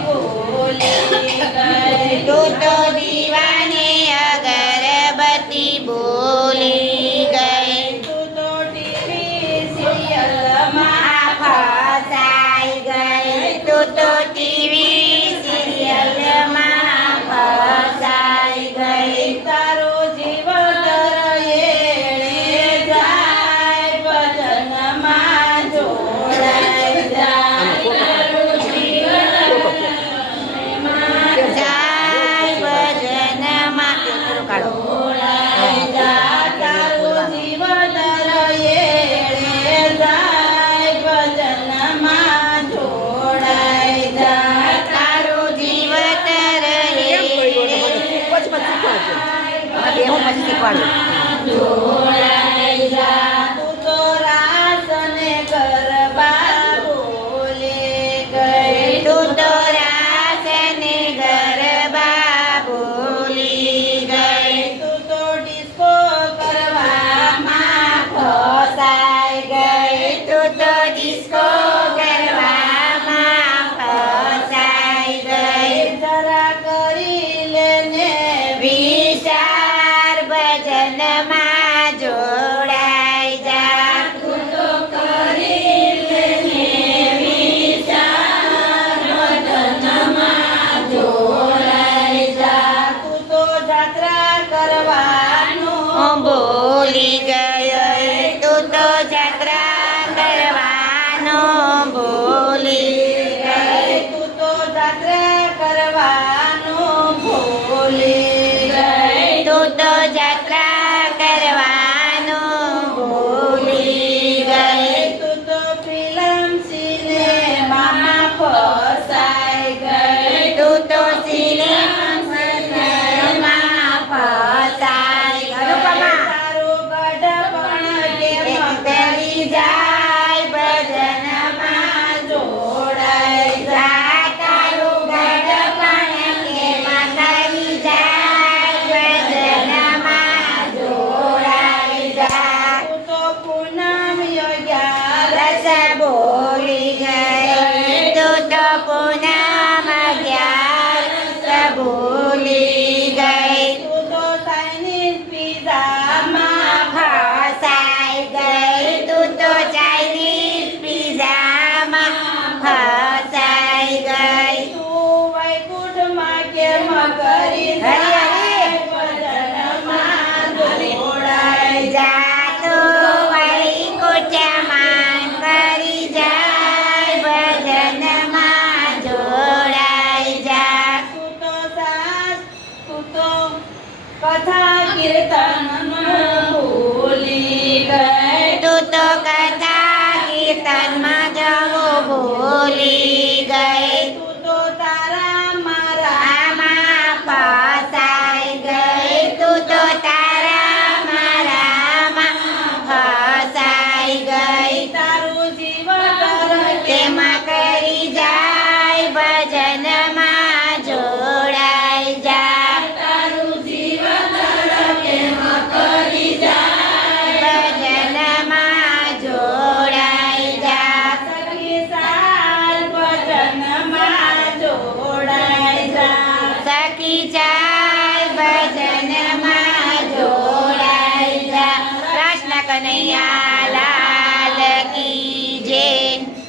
ભૂલી ગઈ તું તો દીવાને અગરબત્તી ભૂલી ગઈ તું તો ટીવી સિરિયલમાં ફસાઈ ગઈ તું તો ટીવી સિરિયલમાં ફસાઈ ગઈ તારું જીવન એળે જાય ભજનમાં જોડાઈ જાય તારું જીવન જાય ભજનમાં જોડાઈ જાય તારું જીવન એળે જાય ભજનમાં જોડાઈ જાય તારું જીવન જોડાઈ જા તું તો રાસ ને ગરબા ભૂલી ગઈ તું તો રાસ ને ગરબા ભૂલી ગઈ તું તો ડિસ્કો કરવામાં ફસાઈ ગઈ તું તો ડિસ્કો કરવામાં ફસાઈ ગઈ જરા કરી લેને વિચાર ભજનમાં જોડાઈ જા તું તો કરી લેને વિચાર ભજનમાં જોડાઈ જા તું તો જાત્રા કરવાનું ભૂલી ગઈ તું તો જાત્રા કરવાનું ભૂલી ગઈ તું તો જાત્રા કરવાનું ભૂલી ગઈ તું તો જાત્રા કરવાનું ભૂલી ગઈ તું તો ફિલ્મ સિનેમામાં ફસાઈ ગઈ તું તો સિનેમામાં ફસાઈ ગઈ તારું ગઢપણ કેમ કરી જાય ભજનમાં જોડાઈ જા તારું ગઢપણ કેમ કરી જાય ભજનમાં જોડાઈ જા તું તો પૂનમ અગિયારસ ભૂલી ગઈ તું તો પૂનમ અગિયારસ ભૂલી ગઈ તું તો ચાઇનીઝ પિઝામાં ફસાઈ ગઈ તું તો ચાઇનીઝ પિઝામાં ફસાઈ ગઈ તું વૈકુંઠમાં કેમ કરી જાય ભજનમાં જોડાઈ જા તું વૈકુંઠમાં કરી જાય ભજનમાં જોડાઈ જા તું તો કથા કીર્તન ભૂલી ગઈ તું તો કથા કીર્તનમાં જવું ભૂલી